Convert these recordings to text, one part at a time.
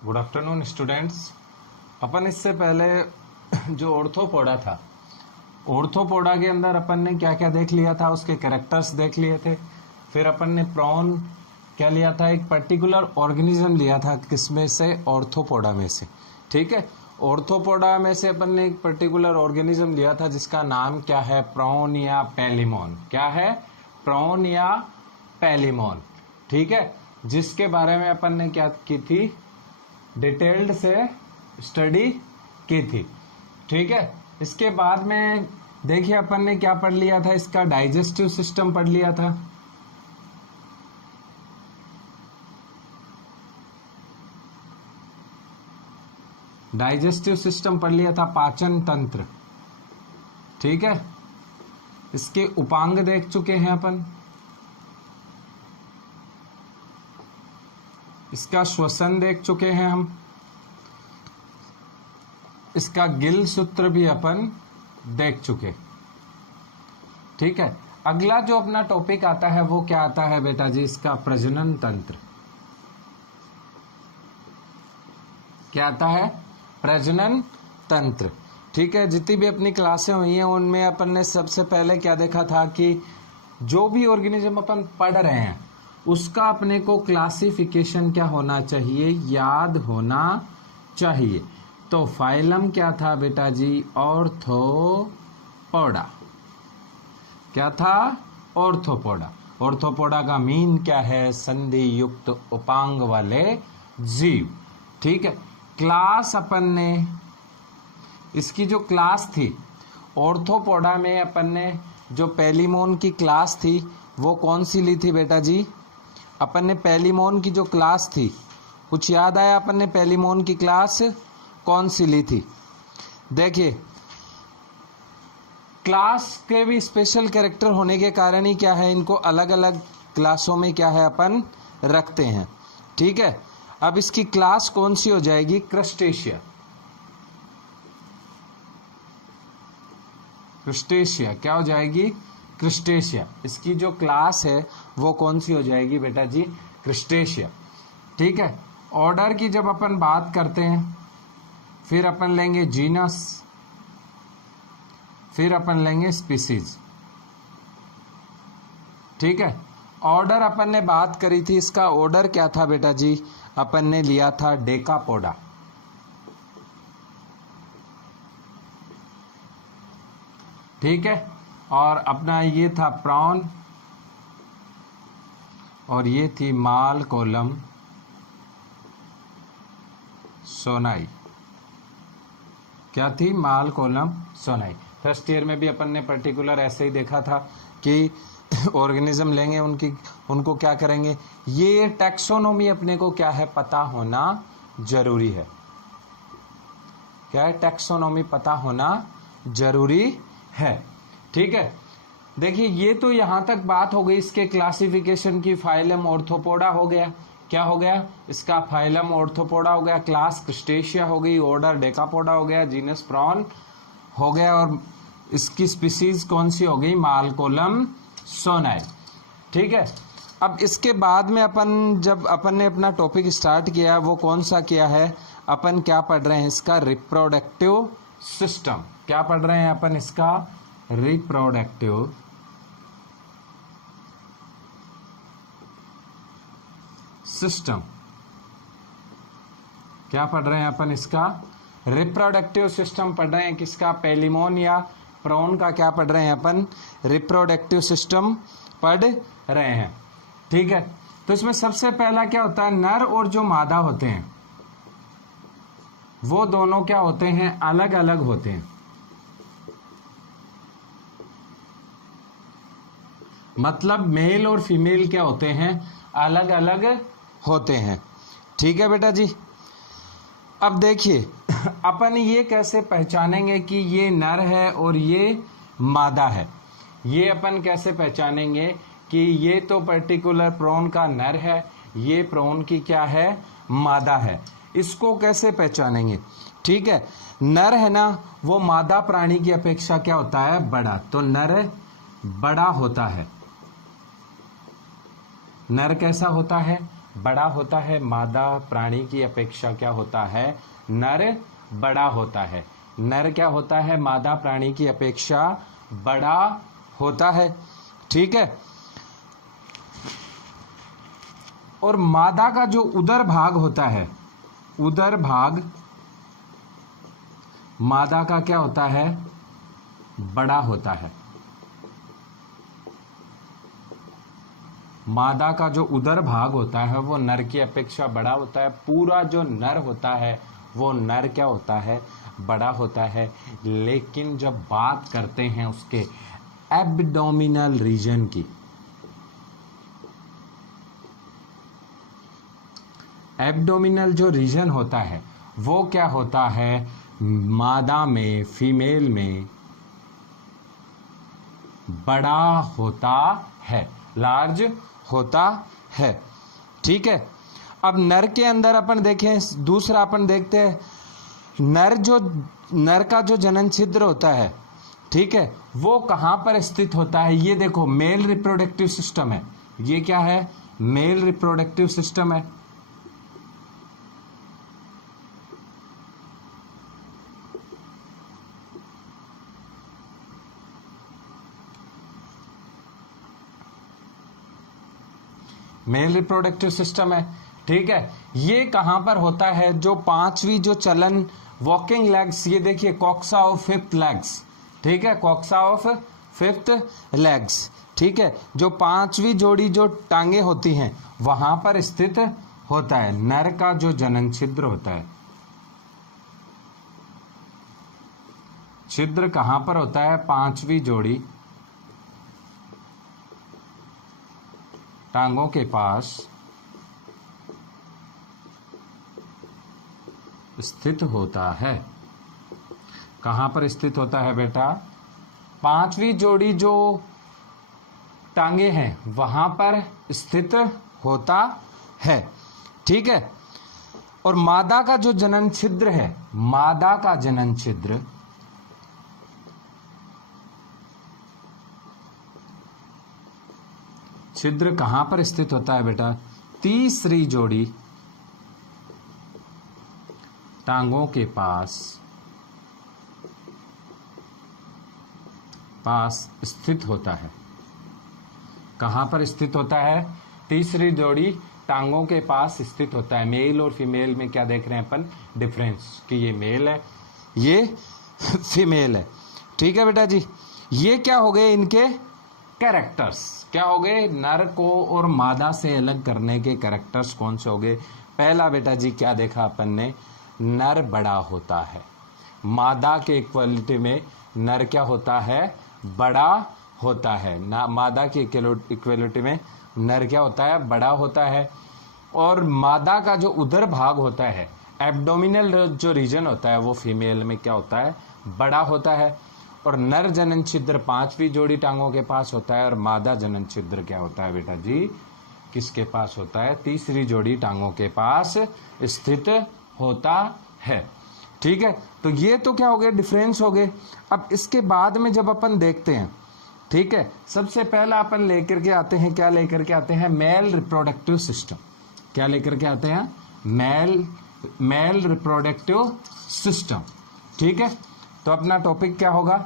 Good afternoon students. अपन इससे पहले जो ऑर्थोपोडा था, ऑर्थोपोडा के अंदर अपन ने क्या क्या देख लिया था, उसके कैरेक्टर्स देख लिए थे। फिर अपन ने प्रॉन क्या लिया था, एक पर्टिकुलर ऑर्गेनिज्म लिया था, किसमें से, ऑर्थोपोडा में से। ठीक है, ऑर्थोपोडा में से अपन ने एक पर्टिकुलर ऑर्गेनिज्म लिया था जिसका नाम क्या है, प्रॉन या पैलिमोन। क्या है, प्रॉन या पैलिमोन। ठीक है, जिसके बारे में अपन ने क्या की थी, डिटेल्ड से स्टडी की थी। ठीक है, इसके बाद में देखिए अपन ने क्या पढ़ लिया था, इसका डाइजेस्टिव सिस्टम पढ़ लिया था। डाइजेस्टिव सिस्टम पढ़ लिया था, पाचन तंत्र। ठीक है, इसके उपांग देख चुके हैं अपन। इसका श्वसन देख चुके हैं हम। इसका गिल सूत्र भी अपन देख चुके। ठीक है, अगला जो अपना टॉपिक आता है वो क्या आता है बेटा जी, इसका प्रजनन तंत्र। क्या आता है, प्रजनन तंत्र। ठीक है, जितनी भी अपनी क्लासें हुई हैं उनमें अपन ने सबसे पहले क्या देखा था कि जो भी ऑर्गेनिज्म अपन पढ़ रहे हैं उसका अपने को क्लासिफिकेशन क्या होना चाहिए, याद होना चाहिए। तो फाइलम क्या था बेटा जी, ऑर्थोपोडा। क्या था, ऑर्थोपोडा। ऑर्थोपोडा का मीन क्या है, संधि युक्त उपांग वाले जीव। ठीक है, क्लास अपन ने, इसकी जो क्लास थी ऑर्थोपोडा में, अपन ने जो पैलिमोन की क्लास थी वो कौन सी ली थी बेटा जी, अपन ने पैलिमोन की जो क्लास थी, कुछ याद आया अपन ने पैलिमोन की क्लास कौन सी ली थी। देखिए, क्लास के भी स्पेशल कैरेक्टर होने के कारण ही क्या है, इनको अलग अलग क्लासों में क्या है अपन रखते हैं। ठीक है, अब इसकी क्लास कौन सी हो जाएगी, क्रस्टेशिया। क्रस्टेशिया क्या हो जाएगी, क्रस्टेशिया। इसकी जो क्लास है वो कौन सी हो जाएगी बेटा जी, क्रस्टेशिया। ठीक है, ऑर्डर की जब अपन बात करते हैं फिर अपन लेंगे जीनस, फिर अपन लेंगे स्पीसीज। ठीक है, ऑर्डर अपन ने बात करी थी, इसका ऑर्डर क्या था बेटा जी, अपन ने लिया था डेकापोडा। ठीक है, और अपना ये था प्रॉन, और ये थी मालकोलम सोनाई। क्या थी, मालकोलम सोनाई। फर्स्ट ईयर में भी अपन ने पर्टिकुलर ऐसे ही देखा था कि ऑर्गेनिज्म लेंगे, उनको क्या करेंगे, ये टैक्सोनॉमी अपने को क्या है, पता होना जरूरी है। क्या है, टैक्सोनॉमी पता होना जरूरी है। ठीक है, देखिए ये तो यहां तक बात हो गई इसके क्लासिफिकेशन की। फाइलम ऑर्थोपोडा हो गया, क्या हो गया, इसका फाइलम ऑर्थोपोडा हो गया, क्लास क्रस्टेशिया हो गई, ऑर्डर डेकापोडा हो गया, जीनस प्रॉन हो गया, और इसकी स्पीसीज कौन सी हो गई, मालकोलम सोनाई। ठीक है, अब इसके बाद में जब अपन ने अपना टॉपिक स्टार्ट किया वो कौन सा किया है, अपन क्या पढ़ रहे हैं, इसका रिप्रोडक्टिव सिस्टम। क्या पढ़ रहे हैं अपन, इसका रिप्रोडक्टिव सिस्टम। क्या पढ़ रहे हैं अपन, इसका रिप्रोडक्टिव सिस्टम पढ़ रहे हैं। किसका, पैलिमोन या प्रॉन का क्या पढ़ रहे हैं अपन, रिप्रोडक्टिव सिस्टम पढ़ रहे हैं। ठीक है, तो इसमें सबसे पहला क्या होता है, नर और जो मादा होते हैं वो दोनों क्या होते हैं, अलग अलग होते हैं। मतलब मेल और फीमेल क्या होते हैं, अलग अलग होते हैं। ठीक है बेटा जी, अब देखिए अपन ये कैसे पहचानेंगे कि ये नर है और ये मादा है। ये अपन कैसे पहचानेंगे कि ये तो पर्टिकुलर प्रॉन का नर है, ये प्रॉन की क्या है, मादा है। इसको कैसे पहचानेंगे, ठीक है, नर है ना, वो मादा प्राणी की अपेक्षा क्या होता है, बड़ा। तो नर बड़ा होता है। नर कैसा होता है, बड़ा होता है, मादा प्राणी की अपेक्षा क्या होता है, नर बड़ा होता है। नर क्या होता है, मादा प्राणी की अपेक्षा बड़ा होता है। ठीक है। और मादा का जो उदर भाग होता है, उदर भाग मादा का क्या होता है, बड़ा होता है। मादा का जो उदर भाग होता है वो नर की अपेक्षा बड़ा होता है। पूरा जो नर होता है वो नर क्या होता है, बड़ा होता है। लेकिन जब बात करते हैं उसके एब्डोमिनल रीजन की, एब्डोमिनल जो रीजन होता है वो क्या होता है, मादा में, फीमेल में बड़ा होता है, लार्ज होता है। ठीक है। अब नर के अंदर अपन देखें, दूसरा अपन देखते हैं, नर का जो जनन छिद्र होता है, ठीक है, वो कहां पर स्थित होता है। ये देखो मेल रिप्रोडक्टिव सिस्टम है। ये क्या है, मेल रिप्रोडक्टिव सिस्टम है। मेल रिप्रोडक्टिव सिस्टम है। ठीक है। ये कहां पर होता है, जो पांचवी जो चलन वॉकिंग लेग्स, ये देखिए कॉक्सा ऑफ फिफ्थ लेग्स, ठीक है, कॉक्सा ऑफ फिफ्थ लेग्स, ठीक है, जो पांचवी जोड़ी जो टांगे होती हैं वहां पर स्थित होता है। नर का जो जनन छिद्र होता है, छिद्र कहां पर होता है, पांचवी जोड़ी टांगों के पास स्थित होता है। कहां पर स्थित होता है बेटा, पांचवी जोड़ी जो टांगे हैं वहां पर स्थित होता है। ठीक है। और मादा का जो जनन छिद्र है, मादा का जनन छिद्र कहां पर स्थित होता है बेटा, तीसरी जोड़ी टांगों के पास स्थित होता है। कहां पर स्थित होता है, तीसरी जोड़ी टांगों के पास स्थित होता है। मेल और फीमेल में क्या देख रहे हैं अपन, डिफरेंस, कि ये मेल है, ये फीमेल है। ठीक है बेटा जी। ये क्या हो गए इनके कैरेक्टर्स, क्या हो गए, नर को और मादा से अलग करने के कैरेक्टर्स कौन से हो गए। पहला बेटा जी क्या देखा अपन ने, नर बड़ा होता है। मादा के इक्वलिटी में नर क्या होता है, बड़ा होता है ना। मादा की इक्वलिटी में नर क्या होता है, बड़ा होता है। और मादा का जो उदर भाग होता है, एब्डोमिनल जो रीजन होता है, वो फीमेल में क्या होता है, बड़ा होता है। और नर जनन छिद्र पांचवी जोड़ी टांगों के पास होता है, और मादा जनन छिद्र क्या होता है बेटा जी, किसके पास होता है, तीसरी जोड़ी टांगों के पास स्थित होता है। ठीक है। तो ये तो क्या हो गए, डिफरेंस हो गए। अब इसके बाद में जब अपन देखते हैं, ठीक है, सबसे पहला अपन लेकर के आते हैं, क्या लेकर के आते हैं, मेल रिप्रोडक्टिव सिस्टम। क्या लेकर के आते हैं, मेल रिप्रोडक्टिव सिस्टम। ठीक है। तो अपना टॉपिक क्या होगा,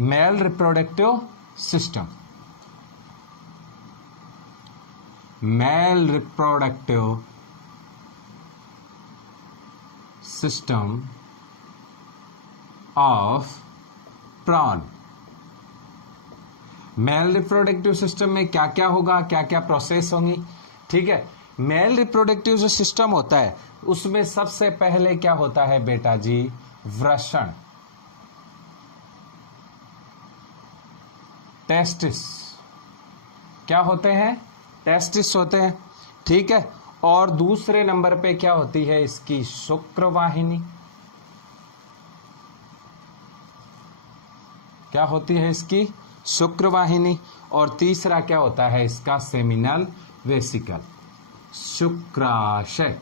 male reproductive system. Male reproductive system of prawn. Male reproductive system में क्या क्या होगा, क्या क्या प्रोसेस होंगी। ठीक है। मेल रिप्रोडक्टिव जो सिस्टम होता है उसमें सबसे पहले क्या होता है बेटा जी, वृषण, टेस्टिस, क्या होते हैं, टेस्टिस होते हैं। ठीक है। और दूसरे नंबर पे क्या होती है इसकी, शुक्रवाहिनी। क्या होती है इसकी, शुक्रवाहिनी। और तीसरा क्या होता है इसका, सेमिनल वेसिकल, शुक्राशय।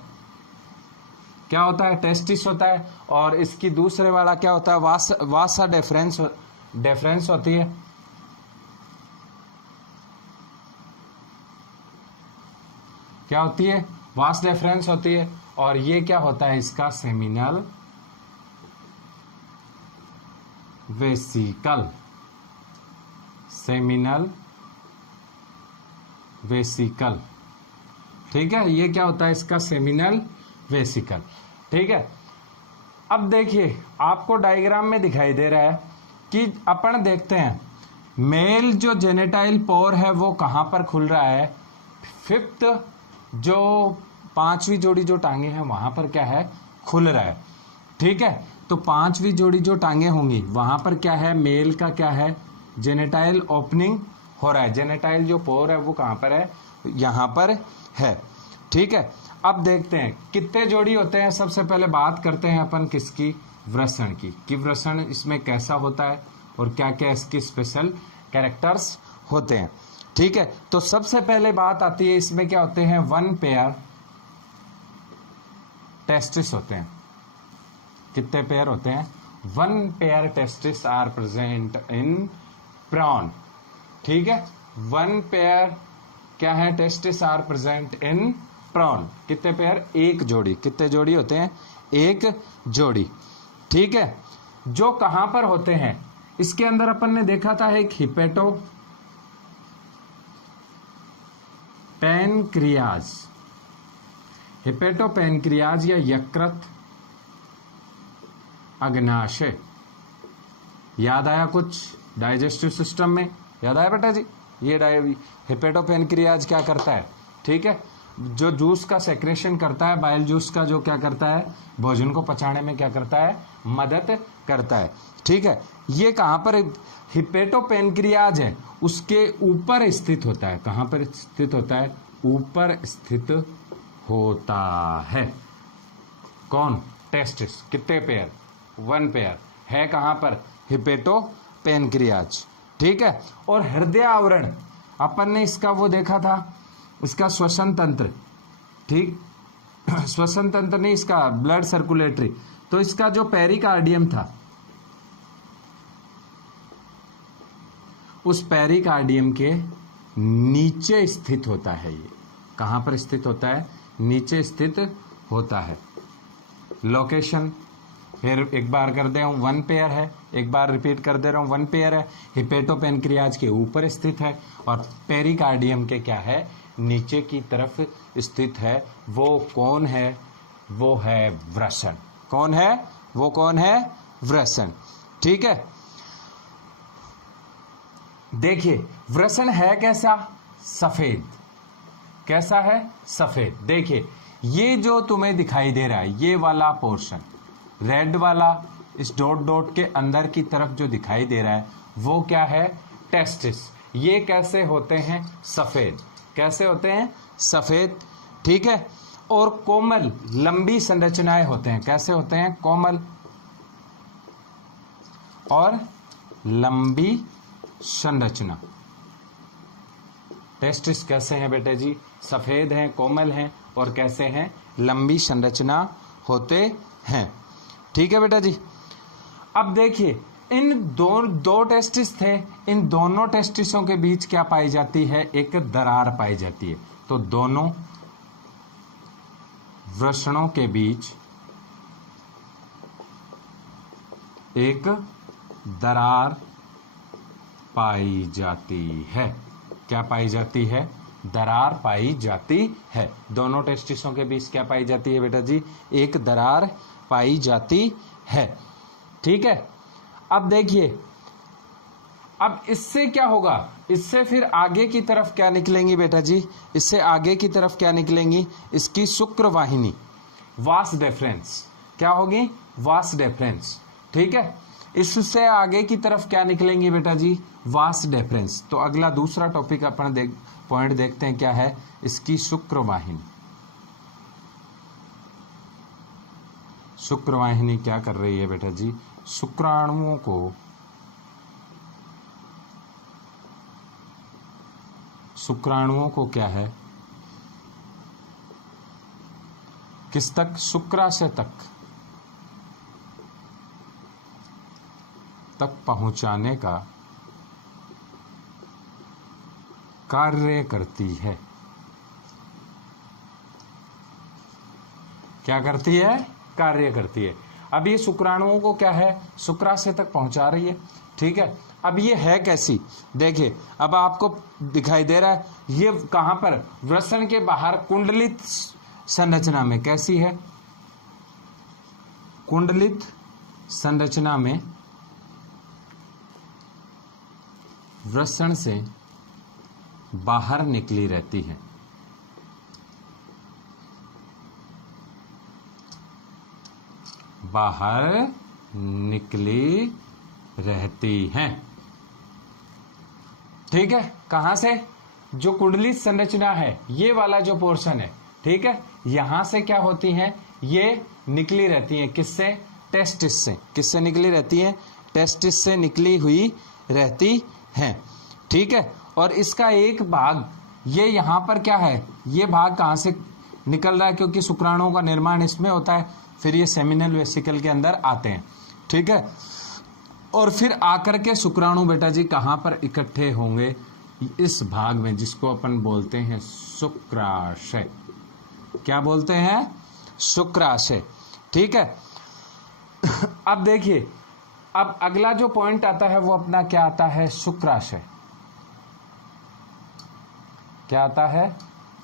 क्या होता है, टेस्टिस होता है। और इसकी दूसरे वाला क्या होता है, वासा डेफरेंस होती है। क्या होती है, वास डेफरेंस होती है, और ये क्या होता है इसका सेमिनल वेसिकल, सेमिनल वेसिकल, ठीक है। ये क्या होता है इसका सेमिनल वेसिकल, ठीक है। अब देखिए आपको डायग्राम में दिखाई दे रहा है कि अपन देखते हैं मेल जो जेनेटाइल पोर है वो कहां पर खुल रहा है, फिफ्थ जो पांचवी जोड़ी जो टांगे हैं वहां पर क्या है खुल रहा है, ठीक है। तो पांचवी जोड़ी जो टांगे होंगी वहां पर क्या है मेल का क्या है जेनेटाइल ओपनिंग हो रहा है, जेनेटाइल जो पोर है वो कहां पर है यहां पर है, ठीक है। अब देखते हैं कितने जोड़ी होते हैं। सबसे पहले बात करते हैं अपन किसकी, वृषण की, कि वृषण इसमें कैसा होता है और क्या क्या इसकी स्पेशल कैरेक्टर्स होते हैं, ठीक है। तो सबसे पहले बात आती है इसमें क्या होते हैं, वन पेयर टेस्टिस होते हैं। कितने पेयर होते हैं, one pair testis are present in prawn, ठीक है। वन पेयर क्या है, testis are present in prawn. कितने पेयर, एक जोड़ी। कितने जोड़ी होते हैं, एक जोड़ी, ठीक है। जो कहां पर होते हैं, इसके अंदर अपन ने देखा था एक हिपेटो पैनक्रियाज, हिपेटो पैनक्रियाज या यकृत अग्नाशय। याद आया कुछ डाइजेस्टिव सिस्टम में, याद आया बेटा जी। ये हिपेटो पैनक्रियाज क्या करता है, ठीक है, जो जूस का सेक्रेशन करता है, बाइल जूस का जो क्या करता है भोजन को पचाने में क्या करता है मदद करता है, ठीक है। ये कहां पर हिपेटो पैनक्रियाज है उसके ऊपर स्थित होता है। कहां पर स्थित होता है, ऊपर स्थित होता है। कौन, टेस्टिस। कितने पेयर, वन पेयर है कहां पर, हिपेटो पैनक्रियाज, ठीक है। और हृदय आवरण अपन ने इसका वो देखा था, इसका श्वसन तंत्र, ठीक, श्वसन तंत्र नहीं, इसका ब्लड सर्कुलेटरी। तो इसका जो पेरिकार्डियम था, उस पेरिकार्डियम के नीचे स्थित होता है। ये कहां पर स्थित होता है, नीचे स्थित होता है। लोकेशन फिर एक बार कर दे रहा हूं, वन पेयर है, एक बार रिपीट कर दे रहा हूं, वन पेयर है, हिपेटो पैनक्रियाज के ऊपर स्थित है और पेरिकार्डियम के क्या है नीचे की तरफ स्थित है। वो कौन है, वो है वृषण। कौन है, वो कौन है, वृषण, ठीक है। देखिए वृषण है कैसा, सफेद। कैसा है, सफेद। देखिए ये जो तुम्हें दिखाई दे रहा है, ये वाला पोर्शन रेड वाला इस डॉट डॉट के अंदर की तरफ जो दिखाई दे रहा है वो क्या है, टेस्टिस। ये कैसे होते हैं, सफेद। कैसे होते हैं, सफेद, ठीक है। और कोमल लंबी संरचनाएं होते हैं। कैसे होते हैं, कोमल और लंबी संरचना। टेस्टिस कैसे हैं बेटे जी, सफेद हैं, कोमल हैं और कैसे हैं, लंबी संरचना होते हैं, ठीक है बेटा जी। अब देखिए इन दो टेस्टिस थे, इन दोनों टेस्टिसों के बीच क्या पाई जाती है, एक दरार पाई जाती है। तो दोनों वृषणों के बीच एक दरार पाई जाती है। क्या पाई जाती है, दरार पाई जाती है। दोनों टेस्टिसों के बीच क्या पाई जाती है बेटा जी, एक दरार पाई जाती है, ठीक है। अब देखिए अब इससे क्या होगा, इससे फिर आगे की तरफ क्या निकलेंगी बेटा जी, इससे आगे की तरफ क्या निकलेंगी, इसकी शुक्र वाहिनी, वास डेफरेंस। क्या होगी, वास डेफरेंस, ठीक है। इससे आगे की तरफ क्या निकलेंगी बेटा जी, वास डेफरेंस। तो अगला दूसरा टॉपिक अपन पॉइंट देखते हैं, क्या है, इसकी शुक्र वाहिनी। शुक्र वाहिनी क्या कर रही है बेटा जी, शुक्राणुओं को क्या है, किस तक, शुक्राशय तक पहुंचाने का कार्य करती है। क्या करती है, कार्य करती है। अब ये शुक्राणुओं को क्या है, शुक्राशय तक पहुंचा रही है। ठीक है, अब ये है कैसी, देखिए अब आपको दिखाई दे रहा है, ये कहां पर, वृषण के बाहर कुंडलित संरचना में। कैसी है, कुंडलित संरचना में वृषण से बाहर निकली रहती है। बाहर निकली रहती हैं। ठीक है, कहां से, जो कुंडली संरचना है ये वाला जो पोर्शन है, ठीक है, यहां से क्या होती हैं, ये निकली रहती हैं। किससे, टेस्टिस से। किससे निकली रहती है, टेस्टिस से निकली हुई रहती हैं। ठीक है, और इसका एक भाग ये यहां पर क्या है, ये भाग कहां से निकल रहा है, क्योंकि शुक्राणुओं का निर्माण इसमें होता है, फिर ये सेमिनल वेसिकल के अंदर आते हैं। ठीक है, और फिर आकर के शुक्राणु बेटा जी कहां पर इकट्ठे होंगे, इस भाग में, जिसको अपन बोलते हैं शुक्राशय। क्या बोलते हैं, शुक्राशय। ठीक है, अब देखिए, अब अगला जो पॉइंट आता है वो अपना क्या आता है, शुक्राशय। क्या आता है,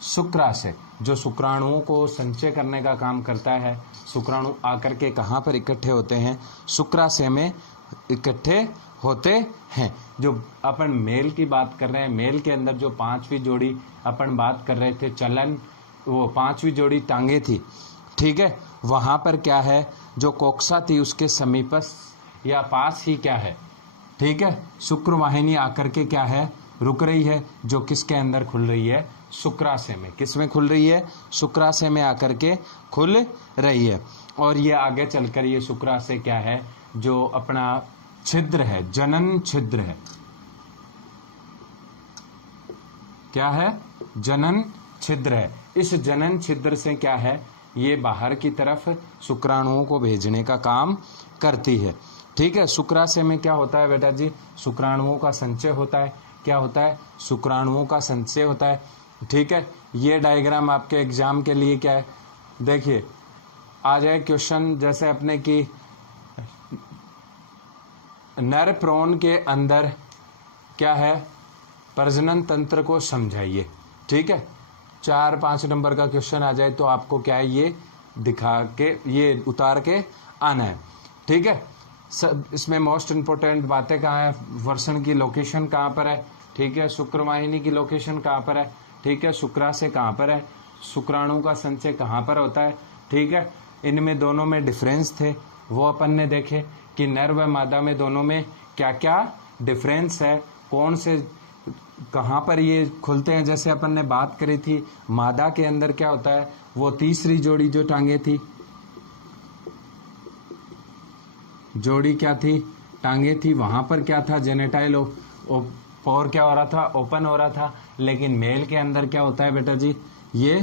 शुक्राशय, जो शुक्राणुओं को संचय करने का काम करता है। शुक्राणु आकर के कहां पर इकट्ठे होते हैं, शुक्राशय में इकट्ठे होते हैं। जो अपन मेल की बात कर रहे हैं, मेल के अंदर जो पांचवी जोड़ी अपन बात कर रहे थे, चलन, वो पांचवी जोड़ी टांगे थी। ठीक है, वहां पर क्या है, जो कोक्सा थी उसके समीपस या पास ही क्या है, ठीक है, शुक्र वाहिनी आकर के क्या है, रुक रही है, जो किसके अंदर खुल रही है, शुक्राशय में। किस में खुल रही है, शुक्राशय में आकर के खुल रही है। और ये आगे चलकर ये शुक्राशय क्या है, जो अपना छिद्र है, जनन छिद्र है। क्या है, जनन छिद्र है। इस जनन छिद्र से क्या है, ये बाहर की तरफ शुक्राणुओं को भेजने का काम करती है। ठीक है, शुक्राशय में क्या होता है बेटा जी, शुक्राणुओं का संचय होता है। क्या होता है, शुक्राणुओं का संचय होता है। ठीक है, ये डायग्राम आपके एग्जाम के लिए क्या है, देखिए आ जाए क्वेश्चन, जैसे अपने की नर प्रोन के अंदर क्या है, प्रजनन तंत्र को समझाइए। ठीक है, 4-5 नंबर का क्वेश्चन आ जाए तो आपको क्या है, ये दिखा के, ये उतार के आना है। ठीक है, सब इसमें मोस्ट इंपोर्टेंट बातें कहाँ है, वर्षण की लोकेशन कहाँ पर है, ठीक है, शुक्र वाहिनी की लोकेशन कहाँ पर है, ठीक है, शुक्राशय कहाँ पर है, शुक्राणु का संचय कहाँ पर होता है। ठीक है, इनमें दोनों में डिफरेंस थे, वो अपन ने देखे कि नर व मादा में दोनों में क्या क्या डिफरेंस है, कौन से कहाँ पर ये खुलते हैं। जैसे अपन ने बात करी थी, मादा के अंदर क्या होता है, वो तीसरी जोड़ी जो टांगे थी, जोड़ी क्या थी, टांगे थी, वहां पर क्या था, जेनेटाइल पोर क्या हो रहा था, ओपन हो रहा था। लेकिन मेल के अंदर क्या होता है बेटा जी, ये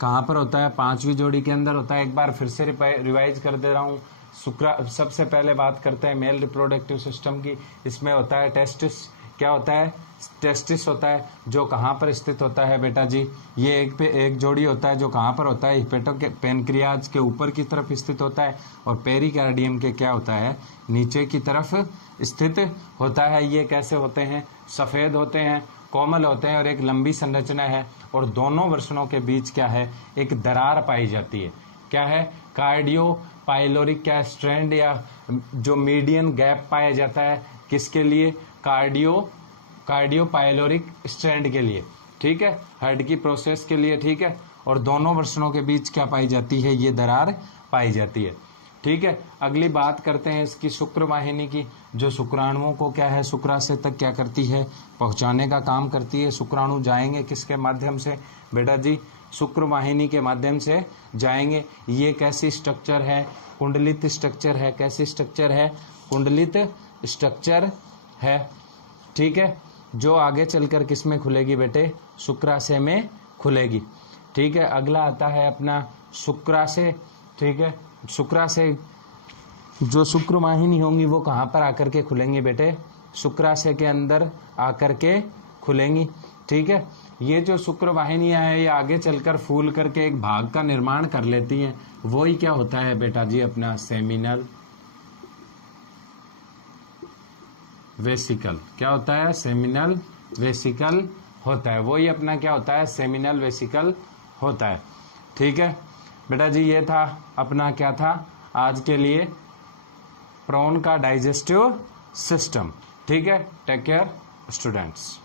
कहां पर होता है, पांचवी जोड़ी के अंदर होता है। एक बार फिर से रिवाइज कर दे रहा हूं, सबसे पहले बात करते हैं मेल रिप्रोडक्टिव सिस्टम की। इसमें होता है टेस्टिस। क्या होता है, टेस्टिस होता है, जो कहाँ पर स्थित होता है बेटा जी, ये एक पे एक जोड़ी होता है, जो कहाँ पर होता है, हिपेटो के पेनक्रियाज के ऊपर की तरफ स्थित होता है, और पेरिकार्डियम के क्या होता है, नीचे की तरफ स्थित होता है। ये कैसे होते हैं, सफेद होते हैं, कोमल होते हैं, और एक लंबी संरचना है, और दोनों वृषणों के बीच क्या है, एक दरार पाई जाती है। क्या है, कार्डियो पाइलोरिक क्या स्ट्रैंड या जो मीडियन गैप पाया जाता है, किसके लिए, कार्डियो पाइलोरिक स्ट्रैंड के लिए। ठीक है, हार्ट की प्रोसेस के लिए। ठीक है, और दोनों वृषणों के बीच क्या पाई जाती है, ये दरार पाई जाती है। ठीक है, अगली बात करते हैं इसकी शुक्र वाहिनी की, जो शुक्राणुओं को क्या है, शुक्राशय तक क्या करती है, पहुंचाने का काम करती है। शुक्राणु जाएंगे किसके माध्यम से बेटा जी, शुक्र वाहिनी के माध्यम से जाएंगे। ये कैसी स्ट्रक्चर है, कुंडलित स्ट्रक्चर है। कैसी स्ट्रक्चर है, कुंडलित स्ट्रक्चर है। ठीक है, जो आगे चलकर किस में खुलेगी बेटे, शुक्राशय में खुलेगी। ठीक है, अगला आता है अपना शुक्राशय। ठीक है, शुक्राशय जो शुक्र वाहिनी होंगी वो कहाँ पर आकर के खुलेंगी बेटे, शुक्राशय के अंदर आकर के खुलेंगी। ठीक है, ये जो शुक्र वाहिनियां है ये आगे चलकर फूल करके एक भाग का निर्माण कर लेती हैं, वही क्या होता है बेटा जी अपना सेमिनल वेसिकल। क्या होता है? सेमिनल वेसिकल होता है, वही अपना क्या होता है? सेमिनल वेसिकल होता है। ठीक है बेटा जी, ये था अपना क्या था आज के लिए प्रॉन का डाइजेस्टिव सिस्टम। ठीक है, टेक केयर स्टूडेंट्स।